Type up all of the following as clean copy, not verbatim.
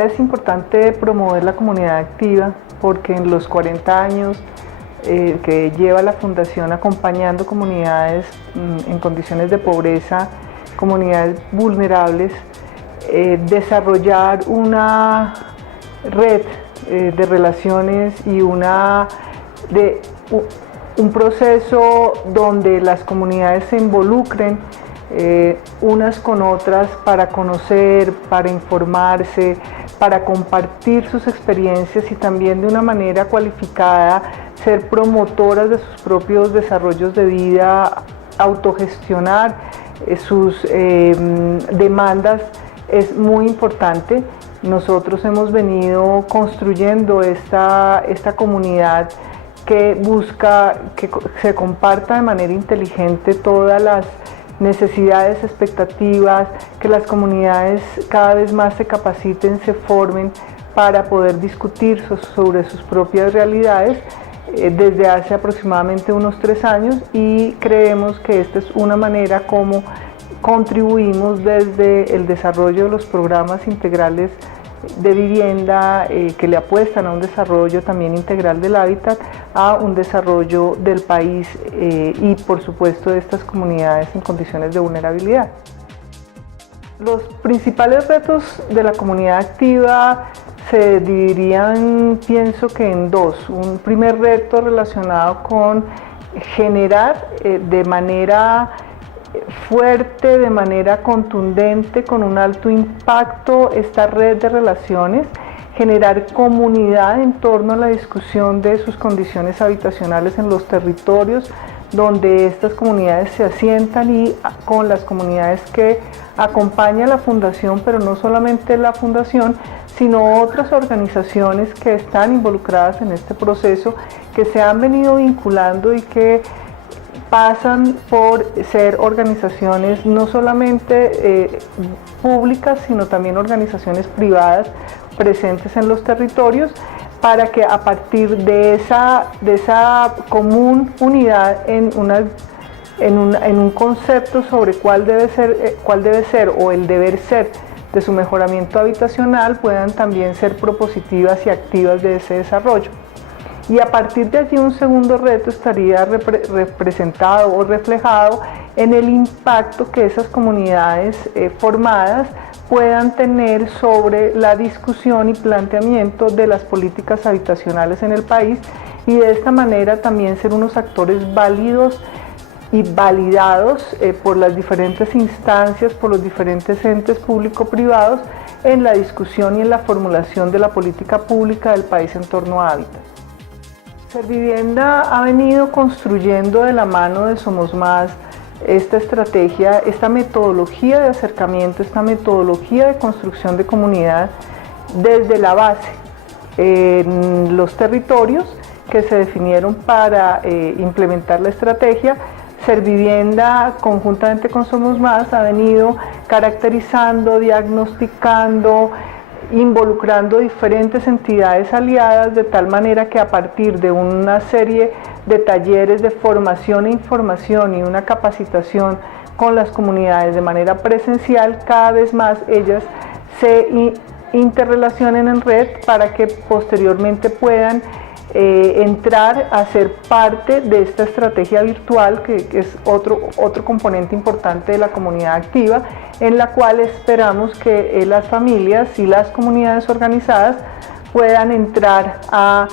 Vivienda es importante promover la comunidad activa porque en los 40 años que lleva la Fundación acompañando comunidades en condiciones de pobreza, comunidades vulnerables, desarrollar una red de relaciones y un proceso donde las comunidades se involucren unas con otras para conocer, para informarse, para compartir sus experiencias y también de una manera cualificada ser promotoras de sus propios desarrollos de vida, autogestionar sus demandas es muy importante. Nosotros hemos venido construyendo esta comunidad que busca que se comparta de manera inteligente todas las necesidades, expectativas, que las comunidades cada vez más se capaciten, se formen para poder discutir sobre sus propias realidades desde hace aproximadamente unos 3 años y creemos que esta es una manera como contribuimos desde el desarrollo de los programas integrales de vivienda que le apuestan a un desarrollo también integral del hábitat, a un desarrollo del país y por supuesto de estas comunidades en condiciones de vulnerabilidad. Los principales retos de la comunidad activa se dividirían, pienso que en dos. Un primer reto relacionado con generar de manera fuerte, de manera contundente, con un alto impacto esta red de relaciones, generar comunidad en torno a la discusión de sus condiciones habitacionales en los territorios donde estas comunidades se asientan y con las comunidades que acompaña la Fundación, pero no solamente la Fundación, sino otras organizaciones que están involucradas en este proceso, que se han venido vinculando y que pasan por ser organizaciones no solamente públicas, sino también organizaciones privadas presentes en los territorios, para que a partir de esa común unidad en un concepto sobre cuál debe ser o el deber ser de su mejoramiento habitacional, puedan también ser propositivas y activas de ese desarrollo. Y a partir de allí un segundo reto estaría representado o reflejado en el impacto que esas comunidades formadas puedan tener sobre la discusión y planteamiento de las políticas habitacionales en el país y de esta manera también ser unos actores válidos y validados por las diferentes instancias, por los diferentes entes público-privados en la discusión y en la formulación de la política pública del país en torno a hábitat. Servivienda ha venido construyendo de la mano de Somos Más esta estrategia, esta metodología de acercamiento, esta metodología de construcción de comunidad desde la base en los territorios que se definieron para implementar la estrategia. Servivienda, conjuntamente con Somos Más, ha venido caracterizando, diagnosticando, involucrando diferentes entidades aliadas de tal manera que a partir de una serie de talleres de formación e información y una capacitación con las comunidades de manera presencial, cada vez más ellas se interrelacionen en red para que posteriormente puedan entrar a ser parte de esta estrategia virtual que es otro componente importante de la comunidad activa, en la cual esperamos que las familias y las comunidades organizadas puedan entrar a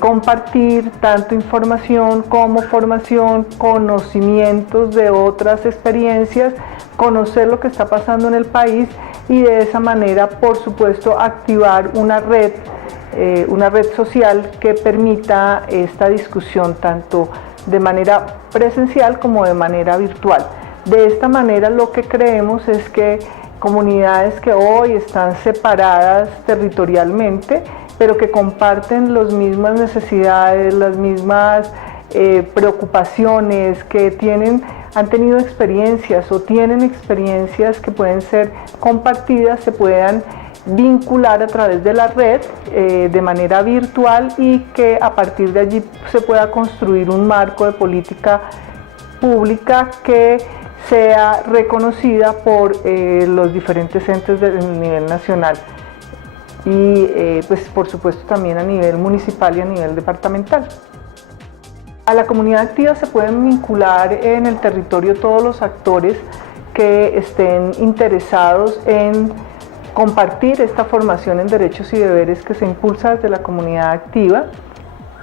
compartir tanto información como formación, conocimientos de otras experiencias, conocer lo que está pasando en el país y de esa manera, por supuesto, activar una red social que permita esta discusión tanto de manera presencial como de manera virtual. De esta manera lo que creemos es que comunidades que hoy están separadas territorialmente, pero que comparten las mismas necesidades, las mismas preocupaciones, que han tenido experiencias o tienen experiencias que pueden ser compartidas, se puedan vincular a través de la red de manera virtual y que a partir de allí se pueda construir un marco de política pública que sea reconocida por los diferentes entes del nivel nacional. y pues por supuesto también a nivel municipal y a nivel departamental. A la comunidad activa se pueden vincular en el territorio todos los actores que estén interesados en compartir esta formación en derechos y deberes que se impulsa desde la comunidad activa.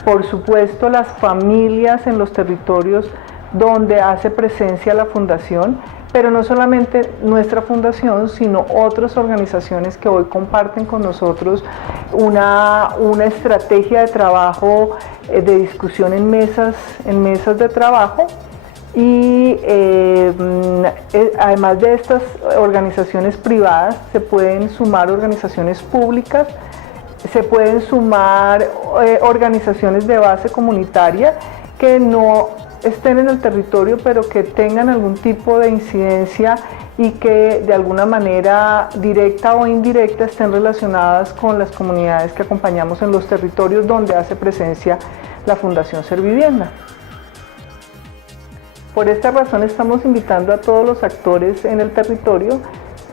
Por supuesto, las familias en los territorios donde hace presencia la fundación, pero no solamente nuestra fundación, sino otras organizaciones que hoy comparten con nosotros una estrategia de trabajo, de discusión en mesas de trabajo. Y además de estas organizaciones privadas, se pueden sumar organizaciones públicas, se pueden sumar organizaciones de base comunitaria que no estén en el territorio, pero que tengan algún tipo de incidencia y que de alguna manera directa o indirecta estén relacionadas con las comunidades que acompañamos en los territorios donde hace presencia la Fundación Servivienda. Por esta razón estamos invitando a todos los actores en el territorio,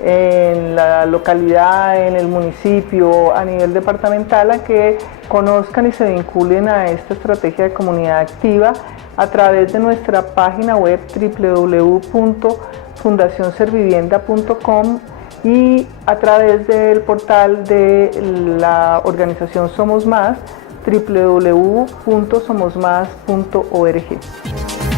en la localidad, en el municipio, a nivel departamental, a que conozcan y se vinculen a esta estrategia de comunidad activa a través de nuestra página web www.fundacionservivienda.com y a través del portal de la organización Somos Más, www.somosmas.org.